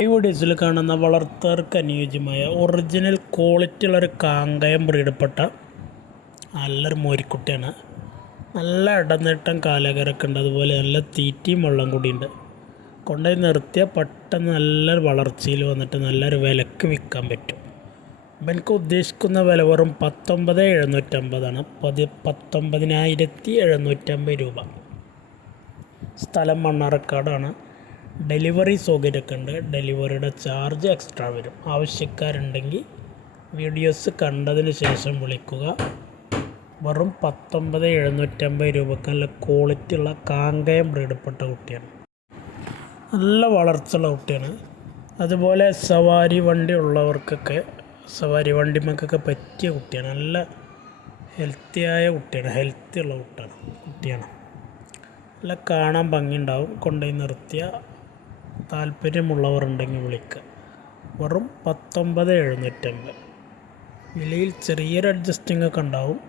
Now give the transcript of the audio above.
ഈ വീഡിയോസിൽ കാണുന്ന വളർത്തർക്ക് അനുയോജ്യമായ ഒറിജിനൽ ക്വാളിറ്റിയുള്ളൊരു കാങ്കയം ബ്രീഡപ്പെട്ട നല്ലൊരു മോരിക്കുട്ടിയാണ്. നല്ല ഇടനീട്ടം കാലകരൊക്കെ ഉണ്ട്, അതുപോലെ നല്ല തീറ്റയും വെള്ളം കൂടിയുണ്ട്. കൊണ്ടുപോയി നിർത്തിയാൽ പെട്ടെന്ന് നല്ലൊരു വളർച്ചയിൽ വന്നിട്ട് നല്ലൊരു വിലക്ക് വിൽക്കാൻ പറ്റും. അപ്പം എനിക്ക് ഉദ്ദേശിക്കുന്ന വില വെറും 19,750 19,750 രൂപ. സ്ഥലം മണ്ണാർക്കാടാണ്. ഡെലിവറി സൗകര്യമൊക്കെ ഉണ്ട്. ഡെലിവറിയുടെ ചാർജ് എക്സ്ട്രാ വരും. ആവശ്യക്കാരുണ്ടെങ്കിൽ വീഡിയോസ് കണ്ടതിന് ശേഷം വിളിക്കുക. വെറും 19,750 രൂപയ്ക്ക് നല്ല ക്വാളിറ്റിയുള്ള കാങ്കയം ബ്രീഡപ്പെട്ട കുട്ടിയാണ്. നല്ല വളർച്ചയുള്ള കുട്ടിയാണ്. അതുപോലെ സവാരി വണ്ടി ഉള്ളവർക്കൊക്കെ സവാരി വണ്ടിമക്കൊക്കെ പറ്റിയ കുട്ടിയാണ്. നല്ല ഹെൽത്തിയായ കുട്ടിയാണ്. ഹെൽത്തിയുള്ള കുട്ടിയാണ്. നല്ല കാണാൻ ഭംഗിയുണ്ടാവും. കൊണ്ടുപോയി നിർത്തിയ താല്പര്യമുള്ളവർ ഉണ്ടെങ്കിൽ വിളിക്കുക. വെറും 19,750. വിലയിൽ ചെറിയൊരു അഡ്ജസ്റ്റിംഗ് ഒക്കെ ഉണ്ടാവും.